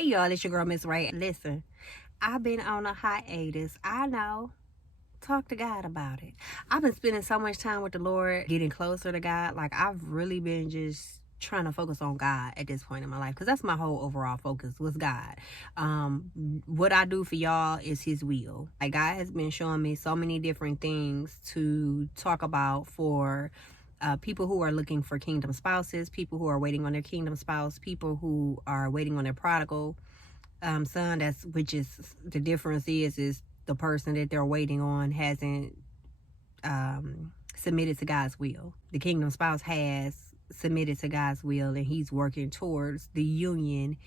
Hey y'all, it's your girl Miss Ray. Listen, I've been on a hiatus. I know. Talk to God about it. I've been spending so much time with the Lord, getting closer to God. Like, I've really been just trying to focus on God at this point in my life, because that's my whole overall focus was God. What I do for y'all is His will. Like, God has been showing me so many different things to talk about for people who are looking for kingdom spouses, people who are waiting on their kingdom spouse, people who are waiting on their prodigal son. Which is the difference is the person that they're waiting on hasn't submitted to God's will. The kingdom spouse has submitted to God's will, and he's working towards the union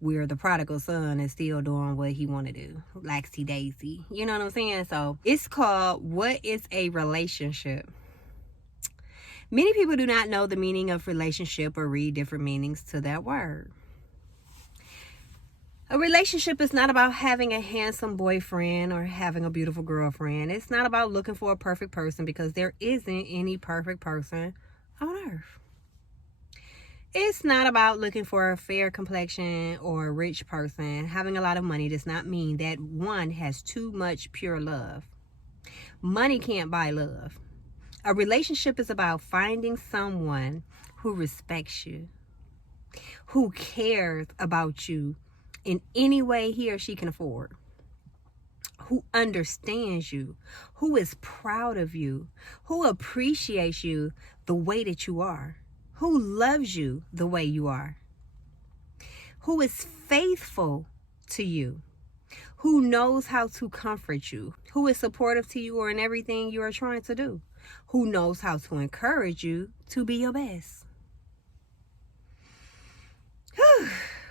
where the prodigal son is still doing what he want to do, laxy daisy. You know what I'm saying? So it's called, what is a relationship? Many people do not know the meaning of relationship or read different meanings to that word. A relationship is not about having a handsome boyfriend or having a beautiful girlfriend. It's not about looking for a perfect person, because there isn't any perfect person on earth. It's not about looking for a fair complexion or a rich person. Having a lot of money does not mean that one has too much pure love. Money can't buy love. A relationship is about finding someone who respects you, who cares about you in any way he or she can afford, who understands you, who is proud of you, who appreciates you the way that you are, who loves you the way you are, who is faithful to you, who knows how to comfort you, who is supportive to you or in everything you are trying to do, who knows how to encourage you to be your best.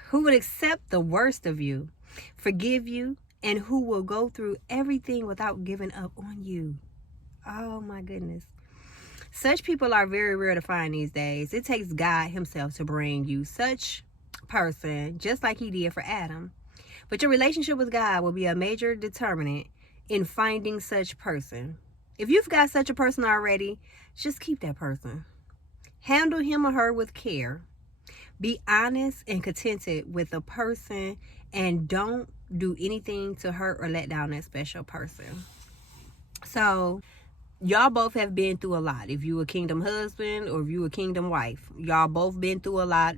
Who would accept the worst of you, forgive you, and who will go through everything without giving up on you. Oh my goodness. Such people are very rare to find these days. It takes God himself to bring you such person, just like he did for Adam. But your relationship with God will be a major determinant in finding such person. If you've got such a person already, just keep that person. Handle him or her with care. Be honest and contented with a person, and don't do anything to hurt or let down that special person. So, y'all both have been through a lot. If you a kingdom husband or if you a kingdom wife, y'all both been through a lot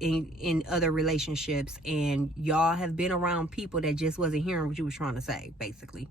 in other relationships, and y'all have been around people that just wasn't hearing what you was trying to say. Basically,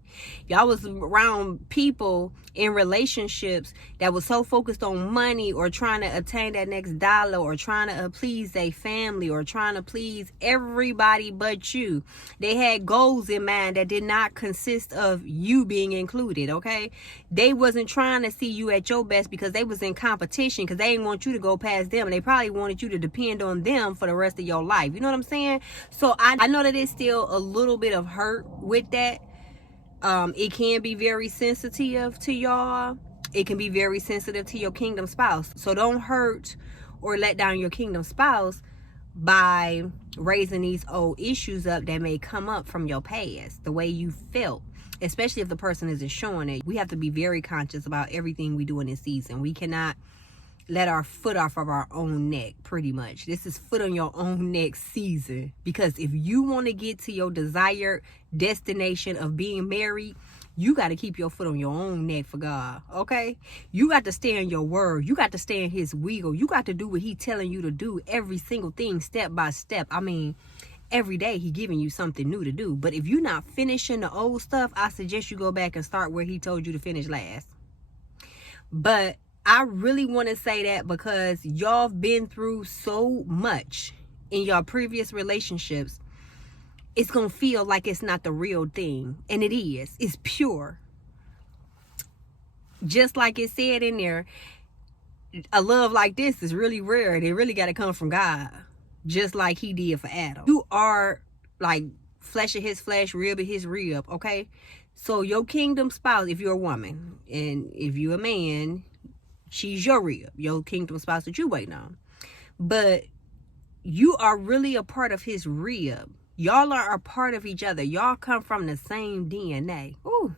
y'all was around people in relationships that was so focused on money, or trying to attain that next dollar, or trying to please their family, or trying to please everybody but you. They had goals in mind that did not consist of you being included. Okay, they wasn't trying to see you at your best, because they was in competition, because they didn't want you to go past them, and they probably wanted you to depend on them for the rest of your life. You know what I'm saying? So I know that it's still a little bit of hurt with that. It can be very sensitive to y'all. It can be very sensitive to your kingdom spouse. So don't hurt or let down your kingdom spouse by raising these old issues up that may come up from your past, the way you felt, especially if the person isn't showing it. We have to be very conscious about everything we do in this season. We cannot let our foot off of our own neck, pretty much. This is foot on your own neck season. Because if you want to get to your desired destination of being married, you got to keep your foot on your own neck for God, okay? You got to stay in your word. You got to stay in his will. You got to do what he telling you to do, every single thing, step by step. I mean, every day he giving you something new to do. But if you're not finishing the old stuff, I suggest you go back and start where he told you to finish last. But I really want to say that because y'all been through so much in your previous relationships, it's going to feel like it's not the real thing. And it is. It's pure. Just like it said in there, a love like this is really rare. And it really got to come from God. Just like he did for Adam. You are like flesh of his flesh, rib of his rib, okay? So your kingdom spouse, if you're a woman, and if you're a man, she's your rib, your kingdom spouse that you waiting on. But you are really a part of his rib. Y'all are a part of each other. Y'all come from the same DNA. Ooh.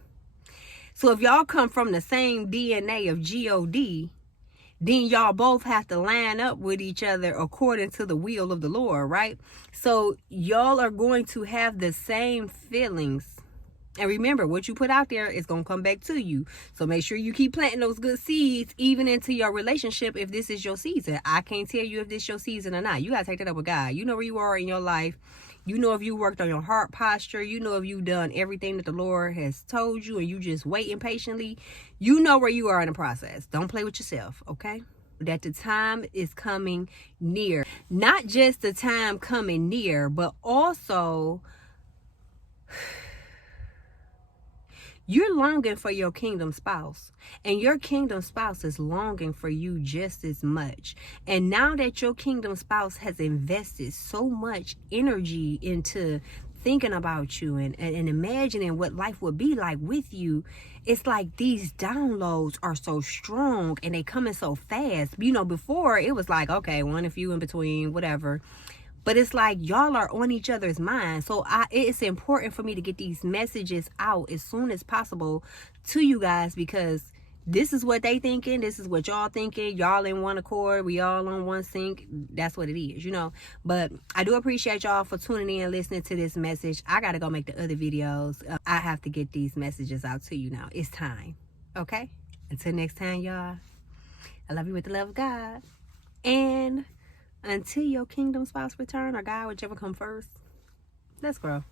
So if y'all come from the same DNA of God, then y'all both have to line up with each other according to the will of the Lord, right? So y'all are going to have the same feelings. And remember, what you put out there is going to come back to you. So make sure you keep planting those good seeds even into your relationship if this is your season. I can't tell you if this is your season or not. You got to take that up with God. You know where you are in your life. You know if you worked on your heart posture. You know if you've done everything that the Lord has told you and you just waiting patiently. You know where you are in the process. Don't play with yourself, okay? That the time is coming near. Not just the time coming near, but also you're longing for your kingdom spouse, and your kingdom spouse is longing for you just as much. And now that your kingdom spouse has invested so much energy into thinking about you and imagining what life would be like with you, it's like these downloads are so strong and they coming so fast. You know, before it was like, okay, one a few in between, whatever. But it's like y'all are on each other's mind. So it's important for me to get these messages out as soon as possible to you guys, because this is what they thinking. This is what y'all thinking. Y'all in one accord. We all on one sync. That's what it is, you know. But I do appreciate y'all for tuning in and listening to this message. I got to go make the other videos. I have to get these messages out to you now. It's time. Okay? Until next time, y'all. I love you with the love of God. And until your kingdom spouse return, or God, whichever come first, let's grow.